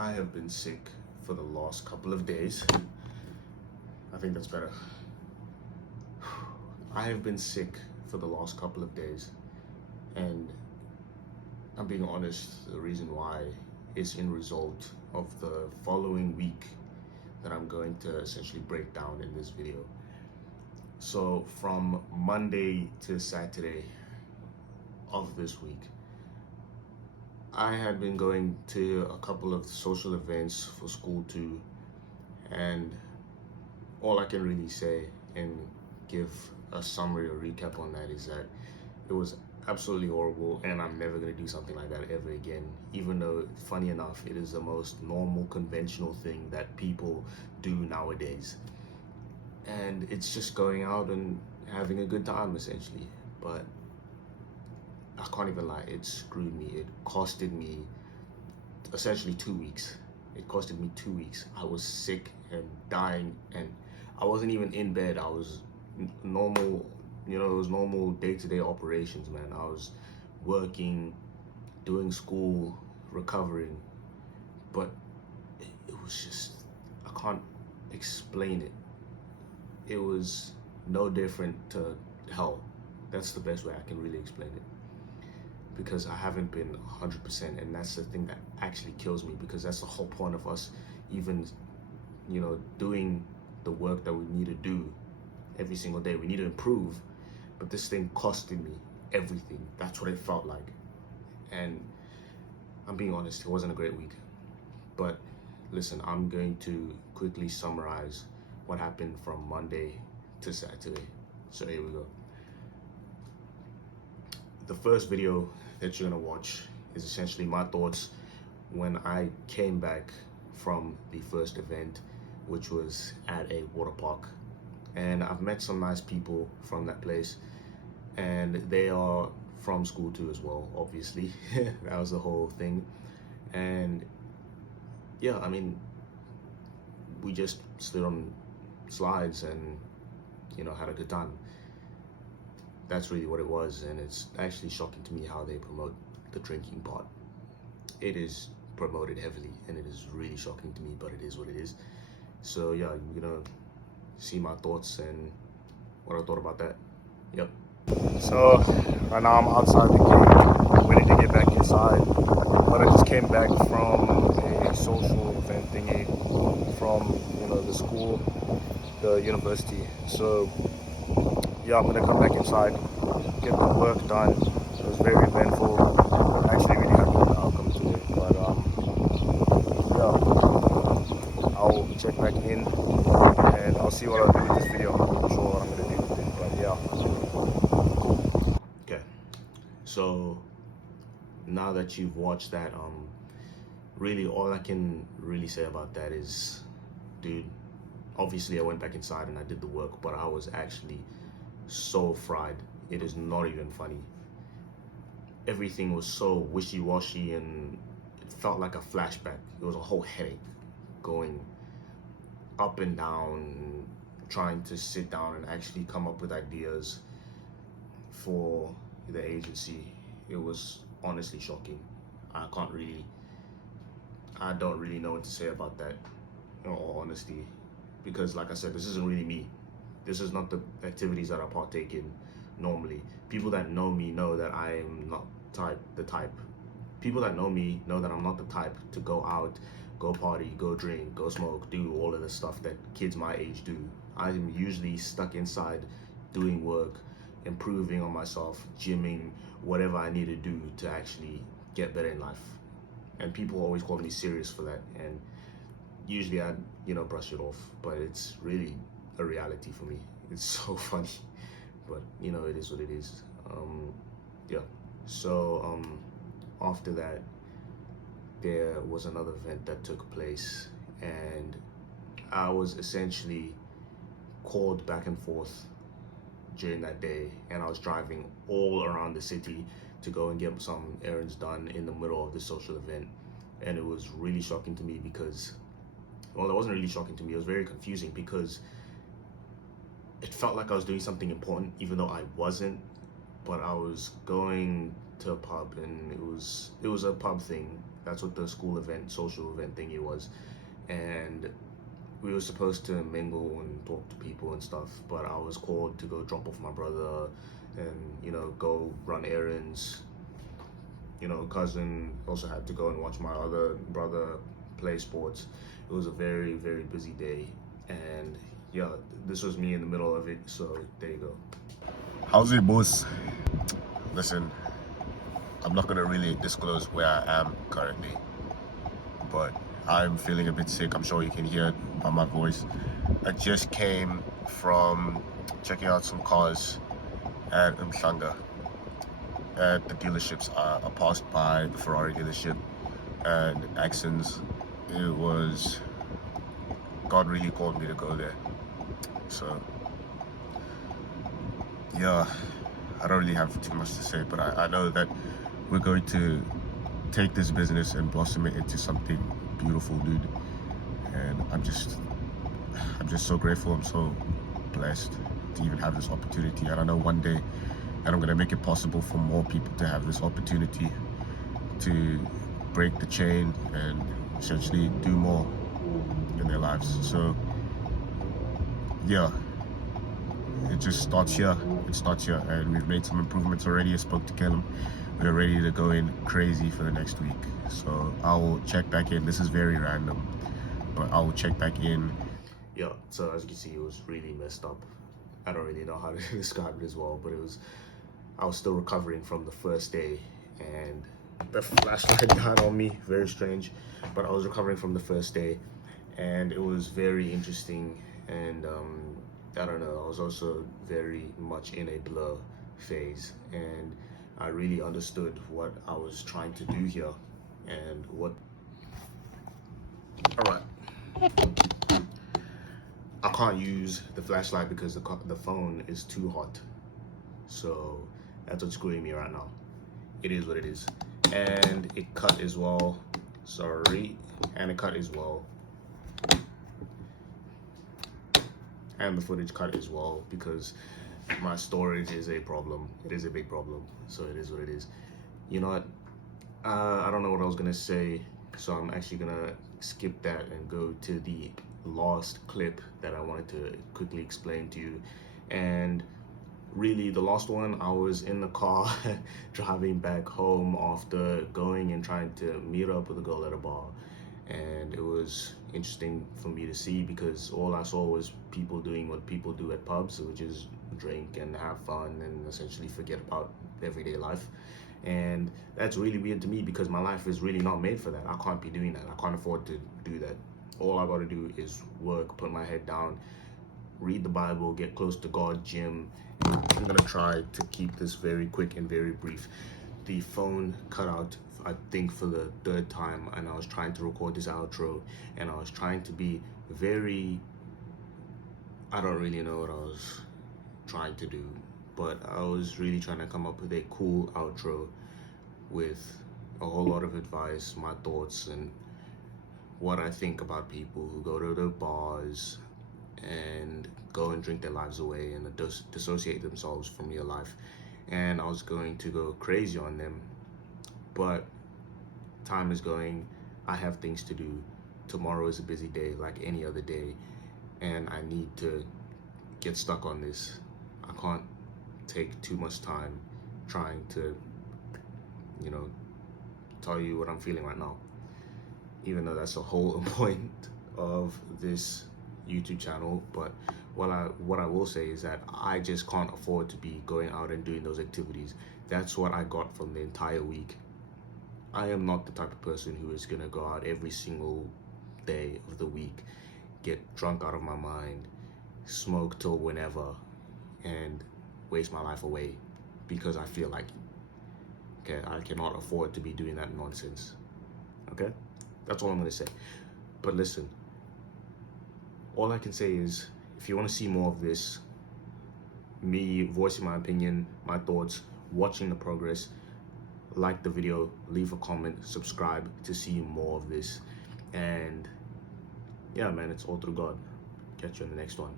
I have been sick for the last couple of days. I think that's better. I have been sick for the last couple of days, and I'm being honest, the reason why is in result of the following week that I'm going to essentially break down in this video. So from Monday to Saturday of this week, I had been going to a couple of social events for school too, and all I can really say and give a summary or recap on that is that it was absolutely horrible, and I'm never going to do something like that ever again, even though, funny enough, it is the most normal, conventional thing that people do nowadays. And it's just going out and having a good time, essentially. But I can't even lie, it screwed me. It costed me essentially 2 weeks. It costed me 2 weeks. I was sick and dying, and I wasn't even in bed. I was normal, it was normal day-to-day operations, man. I was working, doing school, recovering, but it was just, I can't explain it. It was no different to hell. That's the best way I can really explain it, because I haven't been 100%, and that's the thing that actually kills me, because that's the whole point of us even, doing the work that we need to do every single day. We need to improve, but this thing costed me everything. That's what it felt like. And I'm being honest, it wasn't a great week. But listen, I'm going to quickly summarize what happened from Monday to Saturday. So here we go. The first video that you're gonna watch is essentially my thoughts when I came back from the first event, which was at a water park. And I've met some nice people from that place, and they are from school too as well, obviously. That was the whole thing. And yeah, I mean, we just stood on slides and had a good time. That's really what it was, and it's actually shocking to me how they promote the drinking part. It is promoted heavily, and it is really shocking to me, but it is what it is. So yeah, you're gonna see my thoughts and what I thought about that. Yep. So right now I'm outside the gate, waiting to get back inside, but I just came back from a social event thingy from the school, the university. So yeah, I'm gonna come back inside, get the work done. It was very eventful. I'm actually really happy with the outcome today. But yeah, I'll check back in and I'll see what I'll do with this video. I'm not even sure what I'm gonna do with it, but yeah, cool. Okay, so now that you've watched that, really all I can really say about that is, dude, obviously I went back inside and I did the work, but I was actually so fried. It is not even funny. Everything was so wishy-washy, and it felt like a flashback. It was a whole headache going up and down, trying to sit down and actually come up with ideas for the agency. It was honestly shocking. I don't really know what to say about that, in all honesty, because like I said, this isn't really me. This is not the activities that I partake in normally. People that know me know that I am not the type. People that know me know that I'm not the type to go out, go party, go drink, go smoke, do all of the stuff that kids my age do. I'm usually stuck inside doing work, improving on myself, gymming, whatever I need to do to actually get better in life. And people always call me serious for that, and usually I brush it off, but it's really a reality for me. It's so funny, but it is what it is. Yeah. So after that, there was another event that took place, and I was essentially called back and forth during that day, and I was driving all around the city to go and get some errands done in the middle of the social event. And it was really shocking to me because, well, it wasn't really shocking to me, it was very confusing, because it felt like I was doing something important even though I wasn't. But I was going to a pub, and it was a pub thing That's what the school event, social event thingy was. And we were supposed to mingle and talk to people and stuff, but I was called to go drop off my brother and go run errands. Cousin also had to go and watch my other brother play sports. It was a very, very busy day, and yeah, this was me in the middle of it, so there you go. How's it, boss? Listen, I'm not gonna really disclose where I am currently, but I'm feeling a bit sick. I'm sure you can hear it by my voice. I just came from checking out some cars at Umhlanga. At the dealerships, I passed by the Ferrari dealership and Axons. God really called me to go there. So, yeah, I don't really have too much to say, but I know that we're going to take this business and blossom it into something beautiful, dude. And I'm just so grateful. I'm so blessed to even have this opportunity. And I know one day that I'm gonna make it possible for more people to have this opportunity to break the chain and essentially do more in their lives. So yeah, it just starts here. It starts here, and we've made some improvements already. I spoke to Kellum. We're ready to go in crazy for the next week. So I will check back in. This is very random, but I will check back in. Yeah, so as you can see, it was really messed up. I don't really know how to describe it as well, but I was still recovering from the first day, and the flashlight died on me. Very strange, but I was recovering from the first day, and it was very interesting. And I don't know, I was also very much in a blur phase, and I really understood what I was trying to do here and what. All right, I can't use the flashlight because the phone is too hot, so that's what's screwing me right now. It is what it is, and it cut as well. Sorry, and it cut as well. And the footage cut as well because my storage is a problem. It is a big problem, so it is what it is. You know what? I don't know what I was gonna say, so I'm actually gonna skip that and go to the last clip that I wanted to quickly explain to you. And really, the last one, I was in the car driving back home after going and trying to meet up with a girl at a bar. And it was interesting for me to see because all I saw was people doing what people do at pubs, which is drink and have fun and essentially forget about everyday life. And that's really weird to me because my life is really not made for that. I can't be doing that. I can't afford to do that. All I gotta do is work, put my head down, read the Bible, get close to God, gym. I'm gonna try to keep this very quick and very brief. The phone cut out, I think, for the third time, and I was trying to record this outro, and I was trying to be I don't really know what I was trying to do, but I was really trying to come up with a cool outro with a whole lot of advice, my thoughts, and what I think about people who go to the bars and go and drink their lives away and dissociate themselves from real life. And I was going to go crazy on them, but time is going. I have things to do. Tomorrow is a busy day like any other day, and I need to get stuck on this. I can't take too much time trying to tell you what I'm feeling right now, even though that's the whole point of this YouTube channel. But what I will say is that I just can't afford to be going out and doing those activities. That's what I got from the entire week. I am not the type of person who is gonna go out every single day of the week, get drunk out of my mind, smoke till whenever, and waste my life away because I feel like it. Okay, I cannot afford to be doing that nonsense. Okay, that's all I'm gonna say. But listen, all I can say is, if you want to see more of this, me voicing my opinion, my thoughts, watching the progress, like the video, leave a comment, subscribe to see more of this. And yeah, man, it's all through God. Catch you in the next one.